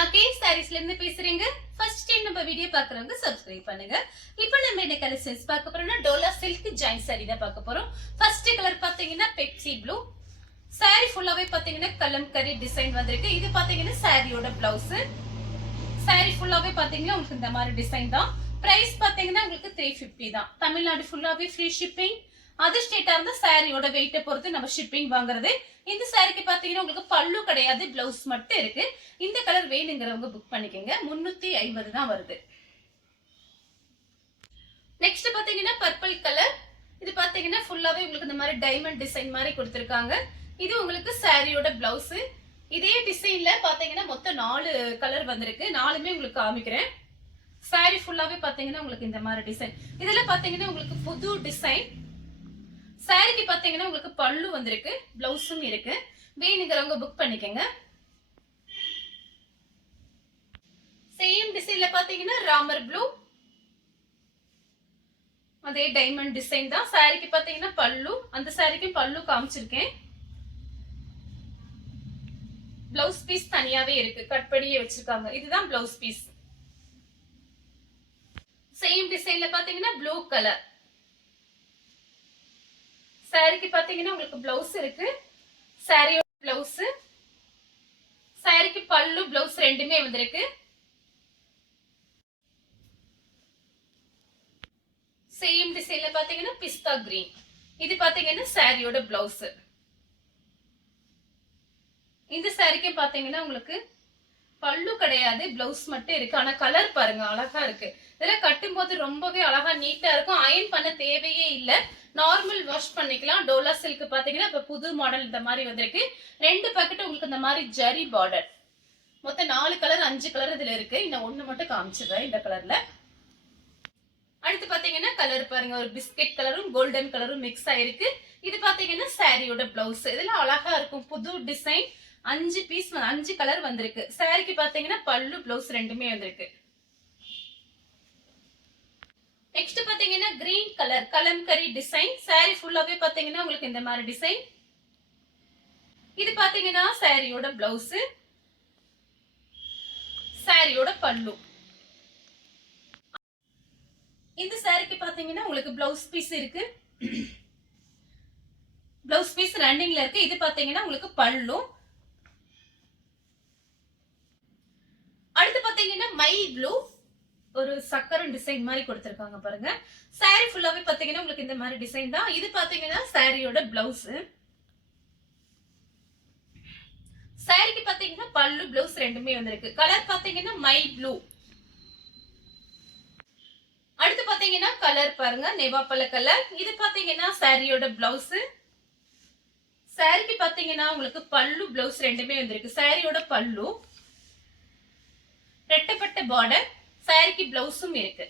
நான் கே சாரீஸ்ல இருந்து பேசுறேங்க. ஃபர்ஸ்ட் டைம் நம்ம வீடியோ பார்க்கறவங்க சப்ஸ்கிரைப் பண்ணுங்க. இப்போ நம்ம என்ன கலெக்ஷன்ஸ் பார்க்க போறோம்னா டோலா சில்க் ஜாயின் சாரி தான் பார்க்க போறோம். ஃபர்ஸ்ட் கலர் பாத்தீங்கன்னா பெப்சி ப்ளூ. சாரி ஃபுல்லாவே பாத்தீங்கன்னா கலம்கரி டிசைன் வந்திருக்கு. இது பாத்தீங்கன்னா சாரியோட பிளவுஸ். சாரி ஃபுல்லாவே பாத்தீங்கன்னா உங்களுக்கு இந்த மாதிரி டிசைன் தான். பிரைஸ் பாத்தீங்கன்னா உங்களுக்கு 350 தான். தமிழ்நாடு ஃபுல்லாவே ஃப்ரீ ஷிப்பிங். அதர் ஸ்டேட்டா இருந்தா சாரியோட வெயிட்ட பொறுத்து நம்ம ஷிப்பிங் வாங்குறது. இந்த சாரிக்கு பாத்தீங்கன்னா உங்களுக்கு பல்லு கிடையாது, பிளவுஸ் மட்டும் இருக்கு. இந்த கலர் வேணுங்கிறவங்க புக் பண்ணிக்கோங்க. 350 தான் வருது. நெக்ஸ்ட் பாத்தீங்கன்னா பர்பிள் கலர். இது பாத்தீங்கன்னா ஃபுல்லாவே உங்களுக்கு இந்த மாதிரி டைமண்ட் டிசைன் மாதிரி கொடுத்திருக்காங்க. இது உங்களுக்கு சாரியோட பிளவுஸ். இதே டிசைன்ல பாத்தீங்கன்னா மொத்தம் 4 கலர் வந்திருக்கு. 4மே உங்களுக்கு காமிக்கிறேன். சாரி ஃபுல்லாவே பாத்தீங்கன்னா உங்களுக்கு இந்த மாதிரி டிசைன். இதுல பாத்தீங்கன்னா உங்களுக்கு புது டிசைன். சாரிக்கு பாத்தீங்கன்னா உங்களுக்கு பல்லு வந்திருக்கு, பிளவுஸும் இருக்கு. வேணுங்கிறவங்க புக் பண்ணிக்கங்க. சேம் டிசைன்ல பாத்தீங்கன்னா ராமர் ப்ளூ. அதே டைமண்ட் டிசைன் தான். சாரிக்கு பாத்தீங்கன்னா பல்லு, அந்த சாரிக்கு பல்லு காமிச்சிருக்கேன். பிளவுஸ் பீஸ் தனியாவே இருக்கு, கட்படியே வச்சிருக்காங்க. இதுதான் பிளவுஸ் பீஸ். சேம் டிசைன்ல பாத்தீங்கன்னா ப்ளூ கலர். சாரிக்கு பாத்தீங்கன்னா உங்களுக்கு பிளவுஸ் இருக்கு. சாரியோட பிளவுஸ், சாரிக்கு பல்லு பிளவுஸ் ரெண்டுமே வந்திருக்கு. சேம் டிசைன்ல பாத்தீங்கன்னா பிஸ்தா கிரீன். இது பாத்தீங்கன்னா சாரியோட பிளவுஸ். இந்த சாரிக்கு பாத்தீங்கன்னா உங்களுக்கு பல்லு கிடையாது, பிளவுஸ் மட்டும் இருக்கு. ஆனா கலர் பாருங்க அழகா இருக்கு. இதெல்லாம் கட்டும் போது ரொம்பவே அழகா நீட்டா இருக்கும். அயன் பண்ண தேவையே இல்ல, நார்மல் வாஷ் பண்ணிக்கலாம். டோலா சில்க் பாத்தீங்கன்னா இப்ப புது மாடல் இந்த மாதிரி வந்திருக்கு. 2 பாக்கெட் உங்களுக்கு இந்த மாதிரி ஜரி பார்டர். மொத்தம் 4 கலர் 5 கலர் இதுல இருக்கு. இன்னும் ஒண்ணு மட்டும் காமிச்சிடுறேன் இந்த கலர்ல. அடுத்து பாத்தீங்கன்னா கலர் பாருங்க, ஒரு பிஸ்கட் கலரும் கோல்டன் கலரும் மிக்ஸ் ஆயிருக்கு. இது பாத்தீங்கன்னா சாரியோட பிளவுஸ். இதெல்லாம் அழகா இருக்கும், புது டிசைன். 5 பீஸ் 5 கலர் வந்திருக்கு. சாரிக்கு பாத்தீங்கன்னா பல்லு பிளவுஸ் ரெண்டுமே வந்திருக்கு. நெக்ஸ்ட் பாத்தீங்கன்னா green colour kalamkari design. Sorry ஃபுல்லாவே பாத்தீங்கன்னா உங்களுக்கு இந்த மாதிரி டிசைன். இது பாத்தீங்கன்னா சாரியோட பிளவுஸ், சாரியோட பல்லு. இந்த சாரிக்கு பாத்தீங்கன்னா உங்களுக்கு பிளவுஸ் பீஸ் இருக்கு. பிளவுஸ் பீஸ் ரன்னிங்ல இருக்கு. இது பாத்தீங்கன்னா உங்களுக்கு பல்லு. அடுத்து பாத்தீங்கன்னா மை ப்ளூ, ஒரு சக்கரம் டிசைன் மாதிரி கொடுத்திருக்காங்க பாருங்க. சாரி ஃபுல்லாவே பாத்தீங்கன்னா உங்களுக்கு இந்த மாதிரி டிசைன் தான். இது பாத்தீங்கன்னா சாரியோட பிளவுஸ். சாரிக்கு பாத்தீங்கன்னா பல்லு பிளவுஸ் ரெண்டுமே வந்திருக்கு. கலர் பாத்தீங்கன்னா மை ப்ளூ. அடுத்து பாத்தீங்கன்னா கலர் பாருங்க, நெவாப்பழ கலர். இது பாத்தீங்கன்னா சாரியோட பிளவுஸ். சாரிக்கு பாத்தீங்கன்னா உங்களுக்கு பல்லு பிளவுஸ் ரெண்டுமே வந்திருக்கு. சாரியோட பல்லு, ரெட்டப்பட்ட பார்டர். சாரிக்கு பிளவுஸும் இருக்கு.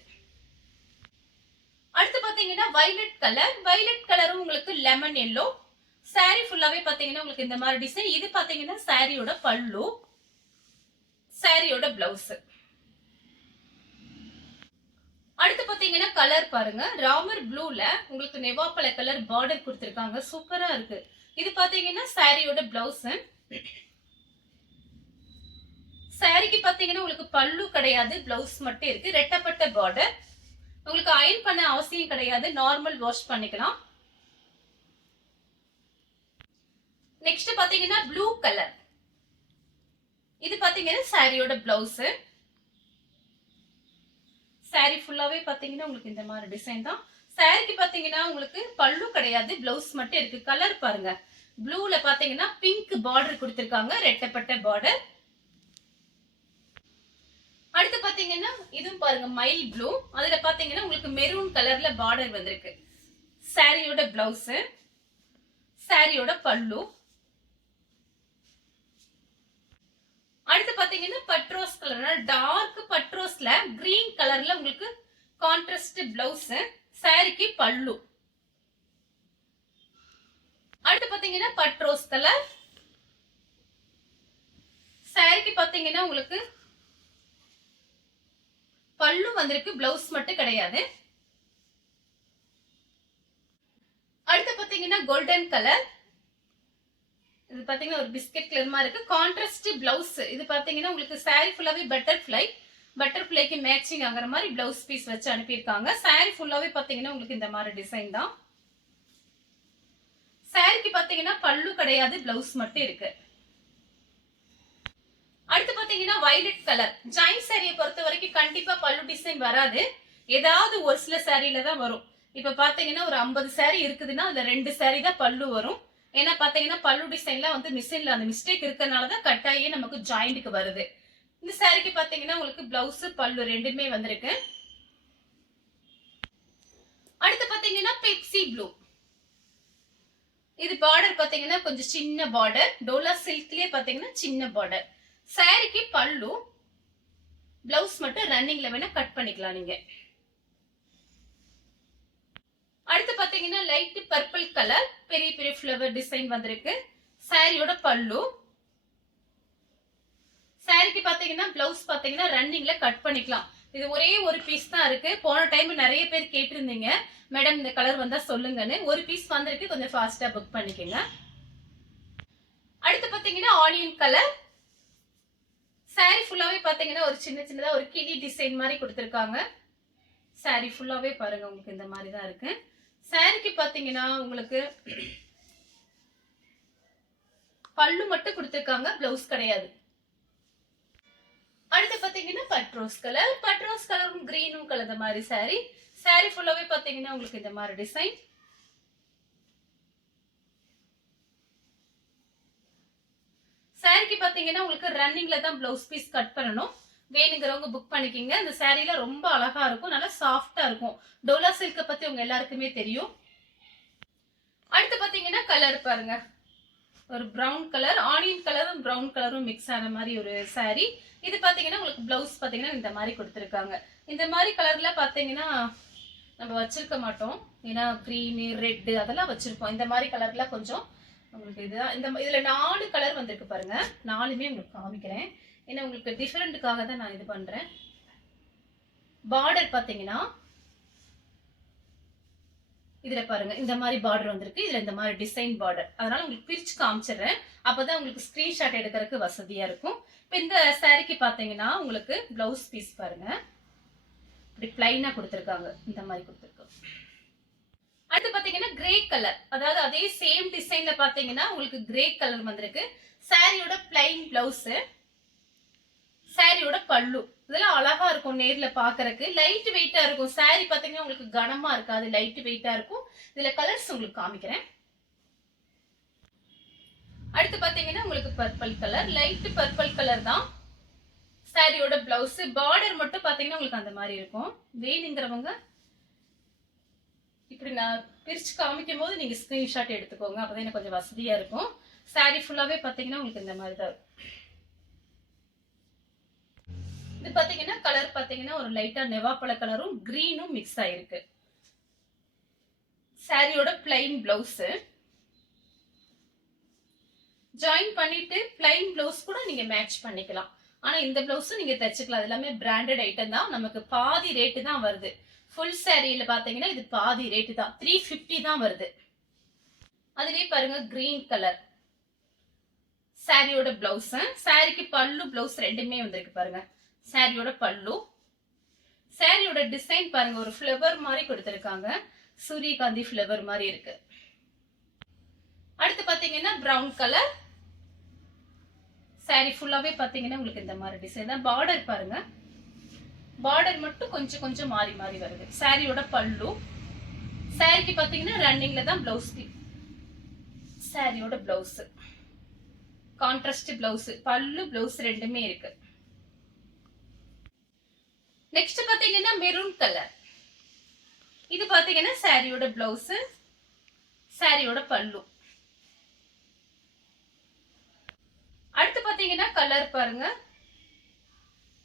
அடுத்து பாத்தீங்கன்னா வயலட் கலர். வயலட் கலரும் உங்களுக்கு லெமன் எல்லோ. சாரி ஃபுல்லாவே பாத்தீங்கன்னா உங்களுக்கு இந்த மாதிரி டிசைன். இது பாத்தீங்கன்னா சாரியோட பல்லு, சாரியோட பிளவுஸ். அடுத்து பாத்தீங்கன்னா கலர் பாருங்க, ராமர் ப்ளூல உங்களுக்கு நெவாப்பழ கலர் பார்டர் கொடுத்திருக்காங்க. சூப்பரா இருக்கு. இது பாத்தீங்கன்னா சாரியோட பிளவுஸ். சாரிக்கு பாத்தீங்கன்னா உங்களுக்கு பல்லு கிடையாது, பிளவுஸ் மட்டும் இருக்கு. ரெட்டப்பட்ட பார்டர். உங்களுக்கு அயன் பண்ண அவசியம் கிடையாது, நார்மல் வாஷ் பண்ணிக்கலாம். நெக்ஸ்ட் பாத்தீங்கன்னா ப்ளூ கலர். இது பாத்தீங்கன்னா சாரியோட பிளவுஸ். சாரி ஃபுல்லாவே பாத்தீங்கன்னா உங்களுக்கு இந்த மாதிரி டிசைன் தான். சாரிக்கு பாத்தீங்கன்னா உங்களுக்கு பல்லு கிடையாது, பிளவுஸ் மட்டும் இருக்கு. கலர் பாருங்க, ப்ளூல பாத்தீங்கன்னா பிங்க் பார்டர் கொடுத்திருக்காங்க, ரெட்டப்பட்ட பார்டர். அடுத்து பாத்தீங்கன்னா இதுவும் பாருங்க மைல் ப்ளூ. அதுல பாத்தீங்கன்னா உங்களுக்கு மெரூன் கலர்ல பார்டர் வந்திருக்கு. சாரியோட பிளவுஸ், சாரியோட பல்லு. அடுத்து பாத்தீங்கன்னா பட்ரோஸ் கலர், டார்க் பட்ரோஸ்ல கிரீன் கலர்ல உங்களுக்கு கான்ட்ராஸ்ட் பிளவுஸ். சாரிக்கு பல்லு. அடுத்து பாத்தீங்கன்னா பட்ரோஸ் கலர். சாரிக்கு பாத்தீங்கன்னா உங்களுக்கு பல்லு வந்திருக்கு, பிளவுஸ் மட்டும் கிடையாது. அடுத்து பாத்தீங்கன்னா கோல்டன் கலர். இது பாத்தீங்கன்னா ஒரு பிஸ்கட் கலர் மாதிரி இருக்கு. Contrast blouse. இது பாத்தீங்கன்னா உங்களுக்கு saree ஃபுல்லாவே பட்டர்ஃப்ளைக்கு மேட்சிங் ஆகுற மாதிரி பிளவுஸ் பீஸ் வச்சு அனுப்பியிருக்காங்க. saree ஃபுல்லாவே பாத்தீங்கன்னா உங்களுக்கு இந்த மாதிரி டிசைன் தான். சாரிக்கு பாத்தீங்கன்னா பல்லு கிடையாது, பிளவுஸ் மட்டும் இருக்கு. அடுத்து பாத்தீங்கன்னா வயலட் கலர். ஜாயின் சாரியை பொறுத்த வரைக்கும் கண்டிப்பா பல்லு டிசைன் வராது, ஏதாவது ஒரு சில சாரியில தான் வரும். இப்ப பாத்தீங்கன்னா ஒரு 50 சாரி இருக்குதுன்னா அதுல 2 சாரி தான் பல்லு வரும். ஏன்னா பாத்தீங்கன்னா பல்லு டிசைன்ல வந்து மிஷின்ல அந்த மிஸ்டேக் இருக்கறனாலதான் கட்டாயே நமக்கு ஜாயிண்ட்க்கு வருது. இந்த சாரிக்கு பாத்தீங்கன்னா உங்களுக்கு பிளவுஸ் பல்லு ரெண்டுமே வந்திருக்கு. அடுத்து பாத்தீங்கன்னா பெப்சி ப்ளூ. இது பார்டர் பாத்தீங்கன்னா கொஞ்சம் சின்ன பார்டர், டோலா சில்க்லயே பாத்தீங்கன்னா சின்ன பார்டர். சாரிக்கு பல்லு, பிளவுஸ் மட்டும் ரன்னிங்ல வேணா கட் பண்ணிக்கலாம் நீங்க. அடுத்து பாத்தீங்கன்னா லைட் பர்பிள் கலர், பெரிய பெரிய ஃப்ளவர் டிசைன் வந்திருக்கு. சாரியோட பல்லு. சாரிக்கு பாத்தீங்கன்னா பிளவுஸ் பாத்தீங்கன்னா ரன்னிங்ல கட் பண்ணிக்கலாம். இது ஒரே ஒரு பீஸ் தான் இருக்கு. போன டைம் நிறைய பேர் கேட்டிருந்தீங்க மேடம் இந்த கலர் வந்தா சொல்லுங்கன்னு. ஒரு பீஸ் வந்திருக்கு, கொஞ்சம் ஃபாஸ்டா புக் பண்ணிக்கோங்க. அடுத்து பாத்தீங்கன்னா ஆனியன் கலர். சாரி ஃபுல்லாவே பாத்தீங்கன்னா ஒரு சின்னதா ஒரு கிளி டிசைன் மாதிரி கொடுத்திருக்காங்க. சாரி ஃபுல்லாவே பாருங்க உங்களுக்கு இந்த மாதிரி தான் இருக்கு. சாரிக்கு பாத்தீங்கன்னா உங்களுக்கு பல்லு மட்டும் கொடுத்திருக்காங்க, பிளவுஸ் கிடையாது. அடுத்து பாத்தீங்கன்னா பட்ரோஸ் கலரும் கிரீனும் கலந்த மாதிரி சாரி ஃபுல்லாவே பாத்தீங்கன்னா உங்களுக்கு இந்த மாதிரி டிசைன். சாரிக்கு பாத்தீங்கன்னா உங்களுக்கு ரன்னிங்ல தான் பிளவுஸ் பீஸ் கட் பண்ணணும். வேணுங்கிறவங்க புக் பண்ணிக்கிங்க. இந்த சாரில ரொம்ப அழகா இருக்கும், நல்லா சாஃப்டா இருக்கும். டோலா சில்க பத்தி உங்க எல்லாருக்குமே தெரியும். அடுத்து பாத்தீங்கன்னா கலர் பாருங்க, ஒரு பிரவுன் கலர், ஆனியன் கலரும் பிரவுன் கலரும் மிக்ஸ் ஆன மாதிரி ஒரு சாரி. இது பாத்தீங்கன்னா உங்களுக்கு பிளவுஸ் பாத்தீங்கன்னா இந்த மாதிரி கொடுத்திருக்காங்க. இந்த மாதிரி கலர்ல பாத்தீங்கன்னா நம்ம வச்சிருக்க மாட்டோம், ஏன்னா கிரீன் ரெட் அதெல்லாம் வச்சிருப்போம். இந்த மாதிரி கலர்ல கொஞ்சம் உங்களுக்கு இதுல 4 கலர் வந்திருக்கு பாருங்க. 4மே உங்களுக்கு காமிக்கிறேன், ஏன்னா உங்களுக்கு டிஃபரெண்ட்டுக்காக தான் நான் இது பண்றேன். பார்டர் பாத்தீங்கன்னா இதுல பாருங்க இந்த மாதிரி பார்டர் வந்திருக்கு, இதுல இந்த மாதிரி டிசைன் பார்டர். அதனால உங்களுக்கு பிரிச்சு காமிச்சிடுறேன், அப்பதான் உங்களுக்கு ஸ்கிரீன்ஷாட் எடுக்கிறதுக்கு வசதியா இருக்கும். இப்ப இந்த சாரிக்கு பாத்தீங்கன்னா உங்களுக்கு பிளவுஸ் பீஸ் பாருங்க இப்படி பிளைனா கொடுத்திருக்காங்க, இந்த மாதிரி கொடுத்திருக்காங்க. அடுத்து பாத்தீங்கன்னா கிரே கலர், அதாவது அதே சேம் டிசைன்ல பாத்தீங்கன்னா உங்களுக்கு கிரே கலர் வந்திருக்கு. சாரியோட பிளைன் பிளவுஸ், சாரியோட பல்லு. இதெல்லாம் அழகா இருக்கும் நேர்ல பாக்குறதுக்கு, லைட் வெயிட்டா இருக்கும். சாரி பாத்தீங்கன்னா உங்களுக்கு கனமா இருக்காது, லைட் வெயிட்டா இருக்கும். இதுல கலர்ஸ் உங்களுக்கு காமிக்கிறேன். அடுத்து பாத்தீங்கன்னா உங்களுக்கு purple colour, light purple colour தான் சாரியோட பிளவுஸ். பார்டர் மட்டும் பாத்தீங்கன்னா உங்களுக்கு அந்த மாதிரி இருக்கும். வேணுங்கிறவங்க இப்படி நான் பிரிச்சு காமிக்கும் போது நீங்க ஸ்கிரீன்ஷாட் எடுத்துக்கோங்க, அப்பதான் எனக்கு கொஞ்சம் வசதியா இருக்கும். சாரி ஃபுல்லாவே பாத்தீங்கன்னா உங்களுக்கு இந்த மாதிரி தான் இருக்கும். இது பாத்தீங்கன்னா கலர் பாத்தீங்கன்னா ஒரு லைட்டா நெவாப்பழ கலரும் கிரீனும் மிக்ஸ் ஆயிருக்கு. சாரியோட பிளைன் பிளவுஸ். ஜாயின் பண்ணிட்டு பிளைன் பிளவுஸ் கூட நீங்க மேட்ச் பண்ணிக்கலாம். ஆனா இந்த பிளவுஸ் நீங்க தச்சுக்கலாம், எல்லாமே பிராண்டட் ஐட்டம் தான். நமக்கு பாதி ரேட்டு தான் வருது. ஃபுல் சாரியில பாத்தீங்கன்னா இது பாதி ரேட்டு தான், 350 தான் வருது. அதுலயே பாருங்க கிரீன் கலர் சாரியோட பிளவுஸ். சாரிக்கு பல்லு பிளவுஸ் ரெண்டுமே வந்திருக்கு பாருங்க. சாரியோட பல்லு, சாரியோட டிசைன் பாருங்க ஒரு ஃப்ளவர் மாதிரி கொடுத்திருக்காங்க, சூரியகாந்தி ஃப்ளவர் மாதிரி இருக்கு. அடுத்து பாத்தீங்கன்னா பிரவுன் கலர். சாரி ஃபுல்லாவே பாத்தீங்கன்னா உங்களுக்கு இந்த மாதிரி டிசைன் தான். பார்டர் பாருங்க, பார்டர் மட்டும் கொஞ்சம் கொஞ்சம் மாறி மாறி வருது. சாரியோட பல்லு, சாரிக்கு பாத்தீங்கன்னா ரன்னிங்ல தான் பிளவுஸ். சாரியோட பிளவுஸ் கான்ட்ராஸ்ட் பிளவுஸ், பல்லு பிளவுஸ் ரெண்டுமே இருக்கு. நெக்ஸ்ட் பாத்தீங்கன்னா மெரூன் கலர். இது பாத்தீங்கன்னா சாரியோட பிளவுஸ், சாரியோட பல்லு. அடுத்து பாத்தீங்கன்னா கலர் பாருங்க,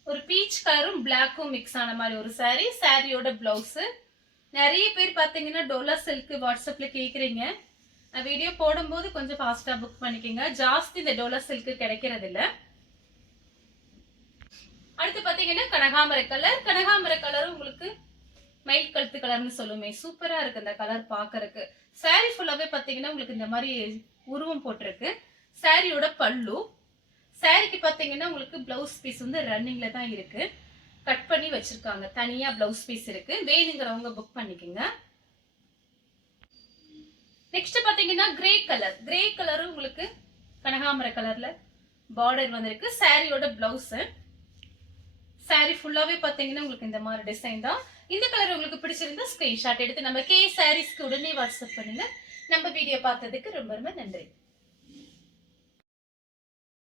ஒரு பீச் கலரும் பிளாக்கும் மிக்ஸ் ஆன மாதிரி ஒரு சாரி. சாரியோட பிளவுஸ். நிறைய பேர் பாத்தீங்கன்னா டோலா சில்க் வாட்ஸ்அப்ல கேக்குறீங்க, நான் வீடியோ போடும்போது கொஞ்சம் ஃபாஸ்டா புக் பண்ணிக்கோங்க, ஜாஸ்தி இந்த டோலா சில்க் கிடைக்கிறது இல்ல. அடுத்து பாத்தீங்கன்னா கனகாமர கலர். கனகாமர கலர் உங்களுக்கு மயில் கழுத்து கலர்னு சொல்லுமே, சூப்பரா இருக்கு இந்த கலர் பாக்குறதுக்கு. சாரி ஃபுல்லாவே பாத்தீங்கன்னா உங்களுக்கு இந்த மாதிரி உருவம் போட்டிருக்கு. சாரியோட பல்லு. சாரிக்கு பாத்தீங்கன்னா உங்களுக்கு பிளவுஸ் பீஸ் வந்து ரன்னிங்ல தான் இருக்கு. கட் பண்ணி வச்சிருக்காங்க. தனியா பிளவுஸ் பீஸ் இருக்கு. வேணுங்கிறவங்க புக் பண்ணிக்கோங்க. நெக்ஸ்ட் பாத்தீங்கன்னா கிரே கலர். கிரே கலரும் உங்களுக்கு கனகாமர கலர்ல பார்டர் வந்திருக்கு. சாரியோட பிளவுஸ். சாரி ஃபுல்லாவே பாத்தீங்கன்னா உங்களுக்கு இந்த மாதிரி டிசைன் தான். இந்த கலர் உங்களுக்கு பிடிச்சிருந்தா ஸ்கிரீன்ஷாட் எடுத்து நம்ம கே சாரீஸ்க்கு உடனே வாட்ஸ்அப் பண்ணுங்க. நம்ம வீடியோ பார்த்ததுக்கு ரொம்ப ரொம்ப நன்றி.